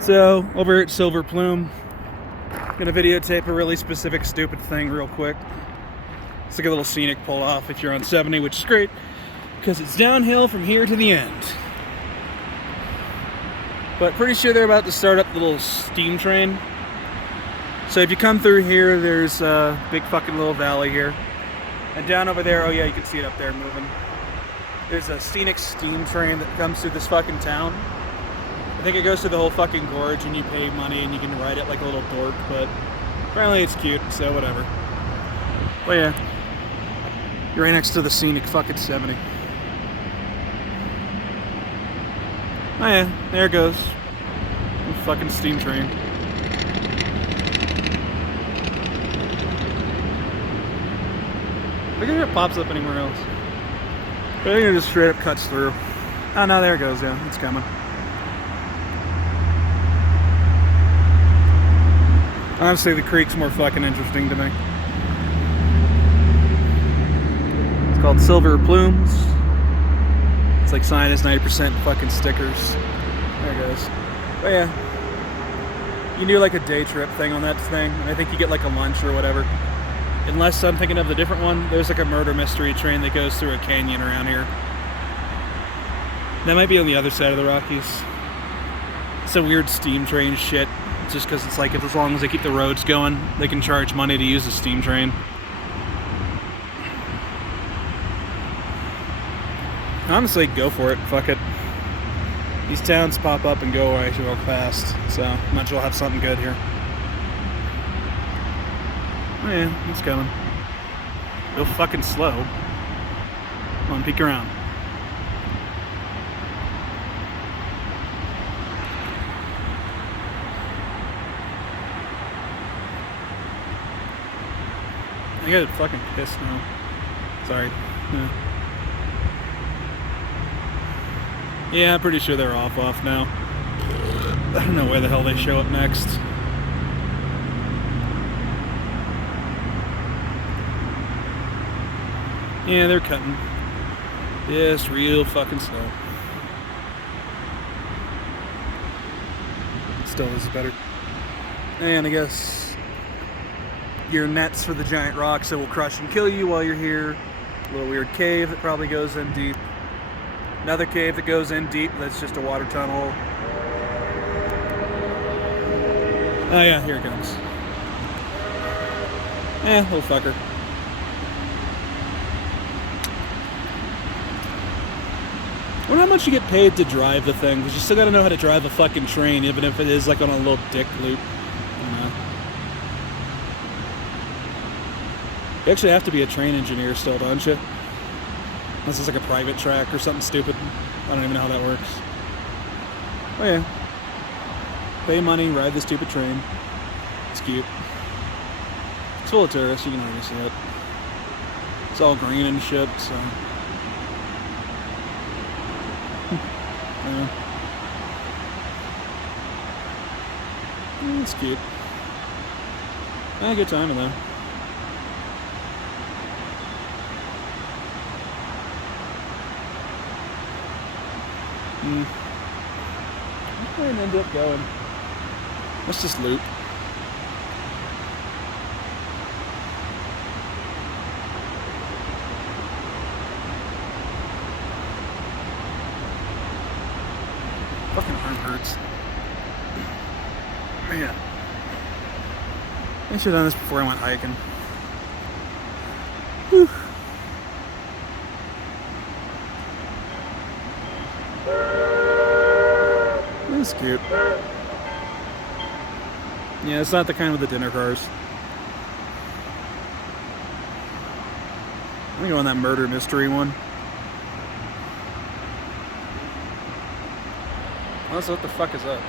So, over at Silver Plume, gonna videotape a really specific stupid thing real quick. It's like a little scenic pull off if you're on 70, which is great, because it's downhill from here to the end. But pretty sure they're about to start up the little steam train. So if you come through here, there's a big fucking little valley here. And down over there, oh yeah, you can see it up there moving. There's a scenic steam train that comes through this fucking town. I think it goes through the whole fucking gorge and you pay money and you can ride it like a little dork, but apparently it's cute, so whatever. Well, yeah. You're right next to the scenic fucking 70. Oh yeah, there it goes. The fucking steam train. I think it pops up anywhere else. But I think it just straight up cuts through. Oh no, there it goes, yeah, it's coming. Honestly, the creek's more fucking interesting to me. It's called Silver Plumes. It's like sign is 90% fucking stickers. There it goes. But yeah, you can do like a day trip thing on that thing, and I think you get like a lunch or whatever. Unless I'm thinking of the different one, there's like a murder mystery train that goes through a canyon around here. That might be on the other side of the Rockies. It's a weird steam train shit. Just because it's like, as long as they keep the roads going, they can charge money to use the steam train. Honestly, go for it. Fuck it. These towns pop up and go way real fast, so might as well have something good here. Oh yeah, it's coming. Real fucking slow. Come on, peek around. I got fucking pissed now. Sorry. Yeah, I'm pretty sure they're off now. I don't know where the hell they show up next. Yeah, they're cutting. Just real fucking slow. Still, this is better. And I guess your nets for the giant rocks that will crush and kill you while you're here. A little weird cave that probably goes in deep. Another cave that goes in deep that's just a water tunnel. Oh yeah, here it comes. Little fucker. I wonder how much you get paid to drive the thing, because you still gotta know how to drive a fucking train, even if it is like on a little dick loop. You know. You actually have to be a train engineer still, don't you? Unless it's like a private track or something stupid. I don't even know how that works. Oh yeah. Pay money, ride the stupid train. It's cute. It's full of tourists, you can already see it. It's all green and shit, so. Yeah. It's cute. I had a good time though. Where did I end up going? Let's just loop. Fucking arm hurts. Man. I should have done this before I went hiking. Whew. That's cute. Yeah, it's not the kind with the dinner cars. I'm gonna go on that murder mystery one. Also, what the fuck is that?